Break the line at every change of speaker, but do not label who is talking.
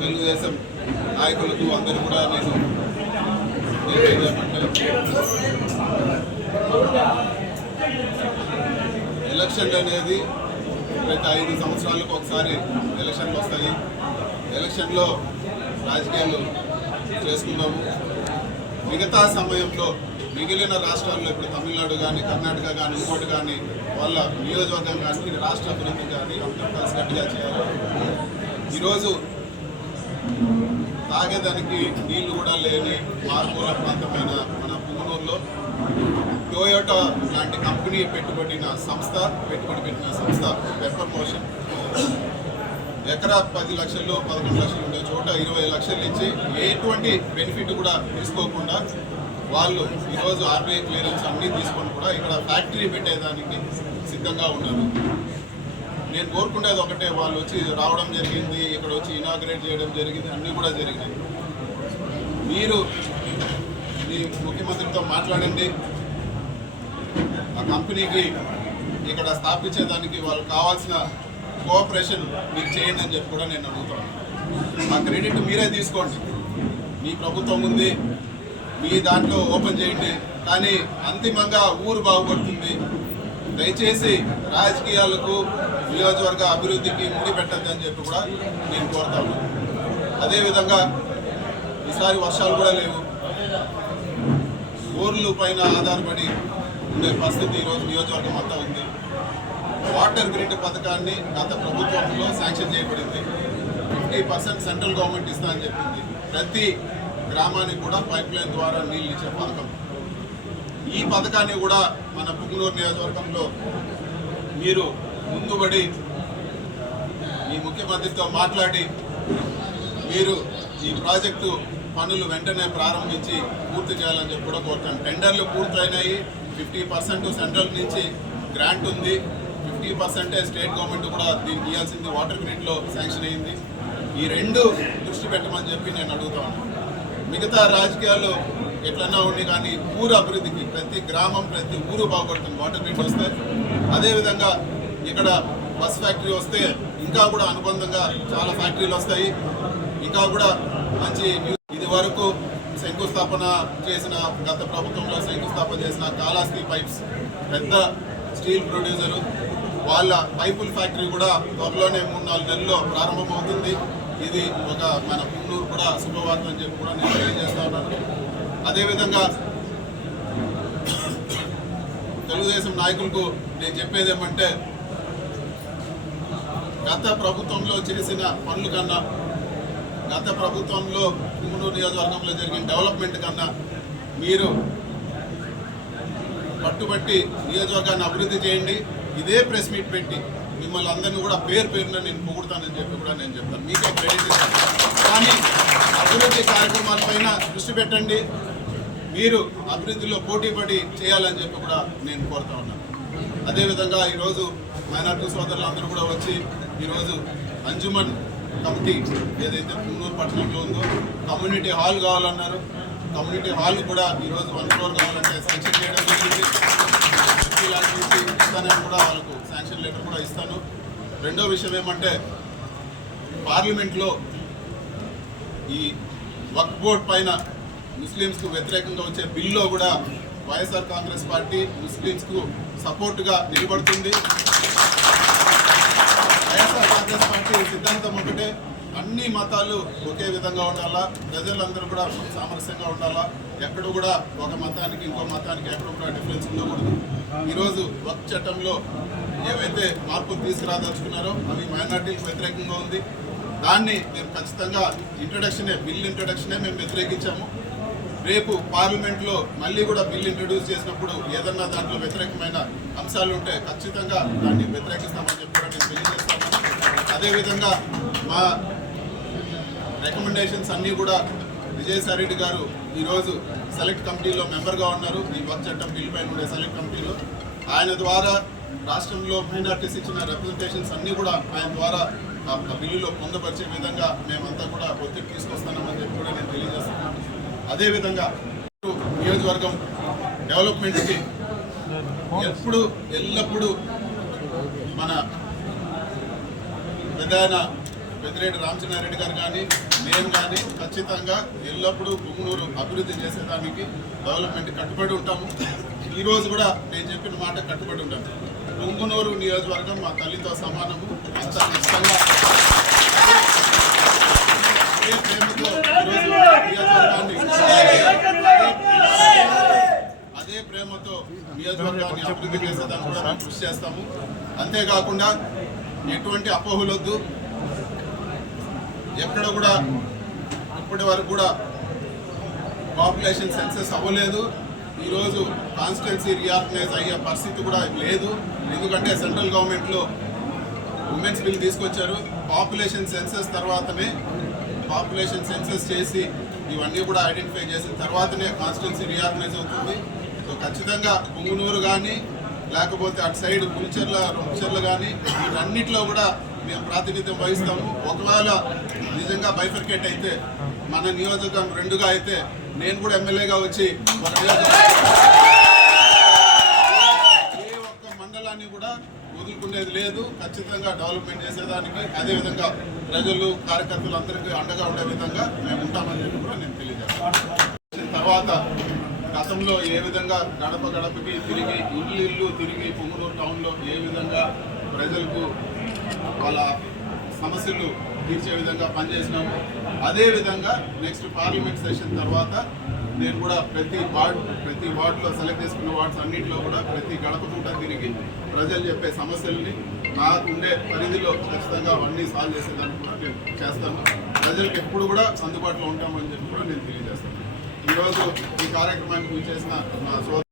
తెలుగుదేశం నాయకులకు అందరూ కూడా నేను ఎలక్షన్ అనేది ప్రతి ఐదు సంవత్సరాలకు ఒకసారి ఎలక్షన్లు వస్తాయి. ఎలక్షన్లో రాజకీయాలు చేసుకున్నాము మిగతా సమయంలో మిగిలిన రాష్ట్రాల్లో ఇప్పుడు తమిళనాడు కానీ కర్ణాటక కానీ ఇంకోటి కానీ వాళ్ళ నియోజకవర్గం కానీ రాష్ట్ర అభివృద్ధి కానీ అంతా కలిసి గట్టిగా చేయాలి. ఈరోజు తాగేదానికి నీళ్ళు కూడా లేని మార్పుల ప్రాంతమైన మన పుంగనూరులో టొయోటా లాంటి కంపెనీ పెట్టుబడిన సంస్థ పెట్టుబడి పెట్టిన సంస్థ పెప్పర్ మోషన్. ఎకరా పది లక్షలు పదకొండు లక్షలు ఉండే చోట ఇరవై లక్షలు ఇచ్చి ఎటువంటి బెనిఫిట్ కూడా తీసుకోకుండా వాళ్ళు ఈరోజు ఆర్బీఐ క్లియరెన్స్ అన్నీ తీసుకొని కూడా ఇక్కడ ఫ్యాక్టరీ పెట్టేదానికి సిద్ధంగా ఉన్నారు. నేను కోరుకునేది ఒకటే వాళ్ళు వచ్చి రావడం జరిగింది ఇక్కడ వచ్చి ఇనాగ్రేట్ చేయడం జరిగింది అన్నీ కూడా జరిగినాయి. మీరు మీ ముఖ్యమంత్రితో మాట్లాడండి. ఆ కంపెనీకి ఇక్కడ స్థాపించేదానికి వాళ్ళకి కావాల్సిన కోఆపరేషన్ మీరు చేయండి అని చెప్పి కూడా నేను అడుగుతాను ఆ క్రెడిట్ మీరే తీసుకోండి. మీ ప్రభుత్వం ఉంది మీ దాంట్లో ఓపెన్ చేయండి. కానీ అంతిమంగా ఊరు బాగుపడుతుంది. దయచేసి రాజకీయాలకు నియోజకవర్గ అభివృద్ధికి ముడి పెట్టద్దని చెప్పి కూడా నేను కోరుతాను అదేవిధంగా ఈసారి వర్షాలు కూడా లేవు. ఊర్లు పైన ఆధారపడి ఉండే పరిస్థితి ఈరోజు నియోజకవర్గం అంతా ఉంది. వాటర్ గ్రిడ్ పథకాన్ని గత ప్రభుత్వంలో శాంక్షన్ చేయబడింది. ఫిఫ్టీ పర్సెంట్ సెంట్రల్ గవర్నమెంట్ ఇస్తా అని చెప్పింది. ప్రతి గ్రామానికి కూడా పైప్ లైన్ ద్వారా నీళ్ళు ఇచ్చే పథకం. ఈ పథకాన్ని కూడా మన పుంగనూరు నియోజకవర్గంలో మీరు ముందుబడి ఈ ముఖ్యమంత్రితో మాట్లాడి మీరు ఈ ప్రాజెక్టు పనులు వెంటనే ప్రారంభించి పూర్తి చేయాలని చెప్పి కూడా కోరుతాను టెండర్లు పూర్తయినాయి. ఫిఫ్టీ పర్సెంట్ సెంట్రల్ నుంచి గ్రాంట్ ఉంది. ఫిఫ్టీ పర్సెంటే స్టేట్ గవర్నమెంట్ కూడా దీనికి ఇవ్వాల్సింది. వాటర్ గ్రిడ్లో శాంక్షన్ అయింది. ఈ రెండు దృష్టి పెట్టమని చెప్పి నేను అడుగుతాను మిగతా రాజకీయాలు ఎట్లన్నా ఉండి కానీ ఊరు అభివృద్ధికి ప్రతి గ్రామం ప్రతి ఊరు బాగుపడుతుంది. వాటర్ గ్రిడ్ వస్తే అదేవిధంగా ఇక్కడ బస్ ఫ్యాక్టరీ వస్తే ఇంకా కూడా అనుబంధంగా చాలా ఫ్యాక్టరీలు వస్తాయి. ఇంకా కూడా మంచి ఇది వరకు శంకుస్థాపన చేసిన గత ప్రభుత్వంలో శంకుస్థాపన చేసిన కాలాస్తి పైప్స్ పెద్ద స్టీల్ ప్రొడ్యూసరు వాళ్ళ పైపుల ఫ్యాక్టరీ కూడా త్వరలోనే మూడు నాలుగు నెలల్లో ప్రారంభమవుతుంది. ఇది ఒక మన పుండూరు కూడా శుభవార్త అని చెప్పి కూడా నేను తెలియజేస్తా ఉన్నాను. అదేవిధంగా తెలుగుదేశం నాయకులకు నేను చెప్పేది ఏమంటే గత ప్రభుత్వంలో చేసిన పనుల కన్నా గత ప్రభుత్వంలో కుమ్మనూరు నియోజకవర్గంలో జరిగిన డెవలప్మెంట్ కన్నా మీరు పట్టుబట్టి నియోజకవర్గాన్ని అభివృద్ధి చేయండి. ఇదే ప్రెస్ మీట్ పెట్టి మిమ్మల్ని అందరినీ కూడా పేరు పేరున నేను పొగుడతానని చెప్పి కూడా నేను చెప్తాను. మీకే క్రెడిట్ ఇస్తాను కానీ అభివృద్ధి కార్యక్రమాలపైన దృష్టి పెట్టండి. మీరు అభివృద్ధిలో పోటీ పడి చేయాలని చెప్పి కూడా నేను కోరుతా ఉన్నాను. అదేవిధంగా ఈరోజు మైనార్టీ సోదరులు అందరూ కూడా వచ్చి ఈరోజు అంజుమన్ కమిటీ ఏదైతే పున్నూరు పట్టణంలో ఉందో కమ్యూనిటీ హాల్ కావాలన్నారు. కమ్యూనిటీ హాల్ కూడా ఈరోజు వన్ ఫ్లోర్ కావాలంటే శాంక్షన్ చేయడం జరిగింది. ఎంపీ లాంటి నుంచి ఇస్తానని కూడా వాళ్ళకు శాంక్షన్ లెటర్ కూడా ఇస్తాను రెండో విషయం ఏమంటే పార్లమెంట్లో ఈ వక్ బోర్డ్ పైన ముస్లిమ్స్కు వ్యతిరేకంగా వచ్చే బిల్లో కూడా వైఎస్ఆర్ కాంగ్రెస్ పార్టీ ముస్లిమ్స్కు సపోర్టుగా నిలబడుతుంది. వైఎస్ఆర్ కాంగ్రెస్ పార్టీ సిద్ధాంతం ఒకటే అన్ని మతాలు ఒకే విధంగా ఉండాలా? ప్రజలందరూ కూడా సామరస్యంగా ఉండాలా? ఎక్కడ కూడా ఒక మతానికి ఇంకో మతానికి ఎక్కడ కూడా డిఫరెన్స్ ఉండకూడదు. ఈరోజు వర్క్ చట్టంలో ఏవైతే మార్పులు తీసుకురాదలుచుకున్నారో అవి మైనార్టీలకు వ్యతిరేకంగా ఉంది. దాన్ని మేము ఖచ్చితంగా ఇంట్రడక్షనే బిల్ ఇంట్రడక్షనే మేము వ్యతిరేకించాము. రేపు పార్లమెంట్లో మళ్ళీ కూడా బిల్ ఇంట్రడ్యూస్ చేసినప్పుడు ఏదన్నా దాంట్లో వ్యతిరేకమైన అంశాలు ఉంటే ఖచ్చితంగా దాన్ని వ్యతిరేకిస్తామని చెప్పి కూడా అదేవిధంగా మా రికమెండేషన్స్ అన్నీ కూడా విజయసాయిరెడ్డి గారు ఈరోజు సెలెక్ట్ కమిటీలో మెంబర్గా ఉన్నారు. ఈ వర్క్ చట్టం బిల్ పైన ఉండే సెలెక్ట్ కమిటీలో ఆయన ద్వారా రాష్ట్రంలో మైనార్టీస్ ఇచ్చిన రిప్రజెంటేషన్స్ అన్నీ కూడా ఆయన ద్వారా ఆ బిల్లులో పొందపరిచే విధంగా మేమంతా కూడా ఒత్తిడి తీసుకొస్తామని చెప్పి కూడా నేను తెలియజేస్తున్నాను. అదేవిధంగా నియోజకవర్గం డెవలప్మెంట్కి ఎప్పుడు ఎల్లప్పుడూ మన పెద్ద పెద్దిరెడ్డి రామచంద్రారెడ్డి గారు కానీ నేను కానీ ఖచ్చితంగా ఎల్లప్పుడూ గుమ్మూరు అభివృద్ధి చేసేదానికి డెవలప్మెంట్ కట్టుబడి ఉంటాము. ఈరోజు కూడా నేను చెప్పిన మాట కట్టుబడి ఉంటాను. గుంగునూరు నియోజకవర్గం మా తల్లితో సమానము. అంత ఇష్టంగా అదే ప్రేమతో నియోజకవర్గాన్ని అదే ప్రేమతో అభివృద్ధి చేసేదాన్ని కూడా మేము కృషి చేస్తాము. అంతేకాకుండా ఎటువంటి అపోహలొద్దు. ఎక్కడ కూడా ఇప్పటి వరకు కూడా పాపులేషన్ సెన్సెస్ అవ్వలేదు. ఈరోజు కాన్స్టిట్యున్సీ రీఆర్గనైజ్ అయ్యే పరిస్థితి కూడా లేదు. ఎందుకంటే సెంట్రల్ గవర్నమెంట్లో ఉమెన్స్ బిల్ తీసుకొచ్చారు. పాపులేషన్ సెన్సెస్ తర్వాతనే పాపులేషన్ సెన్సెస్ చేసి ఇవన్నీ కూడా ఐడెంటిఫై చేసిన తర్వాతనే కాన్స్టిట్యున్సీ రీఆర్గనైజ్ అవుతుంది. సో ఖచ్చితంగా పుంగునూరు కానీ లేకపోతే అటు సైడ్ పులిచెర్ల రొంచెర్ల కానీ వీటన్నిటిలో కూడా మేము ప్రాతినిధ్యం వహిస్తాము. ఒకవేళ విధంగా బైఫర్కేట్ అయితే మన నియోజకవర్గం రెండుగా అయితే నేను కూడా ఎమ్మెల్యేగా వచ్చి ఒక ఏ ఒక్క మండలాన్ని కూడా వదులుకునేది లేదు. ఖచ్చితంగా డెవలప్మెంట్ చేసేదానికి అదేవిధంగా ప్రజలు కార్యకర్తలు అందరికీ అండగా ఉండే విధంగా మేము ఉంటామని చెప్పి కూడా నేను తెలియజేస్తాను. తర్వాత గతంలో ఏ విధంగా గడప గడపకి తిరిగి ఇల్లు ఇల్లు తిరిగి పొంగునూరు టౌన్లో ఏ విధంగా ప్రజలకు వాళ్ళ సమస్యలు తీర్చే విధంగా పనిచేసినాము అదే విధంగా నెక్స్ట్ పార్లమెంట్ సెషన్ తర్వాత నేను కూడా ప్రతి వార్డ్ ప్రతి వార్డులో సెలెక్ట్ చేసుకున్న వార్డ్స్ అన్నింటిలో కూడా ప్రతి గడప కూడా తిరిగి ప్రజలు చెప్పే సమస్యల్ని నాకు ఉండే పరిధిలో ఖచ్చితంగా అవన్నీ సాల్వ్ చేసేదాన్ని కూడా నేను చేస్తాను. ప్రజలకు ఎప్పుడు కూడా అందుబాటులో ఉంటామని చెప్పి కూడా నేను తెలియజేస్తాను. ఈరోజు ఈ కార్యక్రమానికి చేసిన నా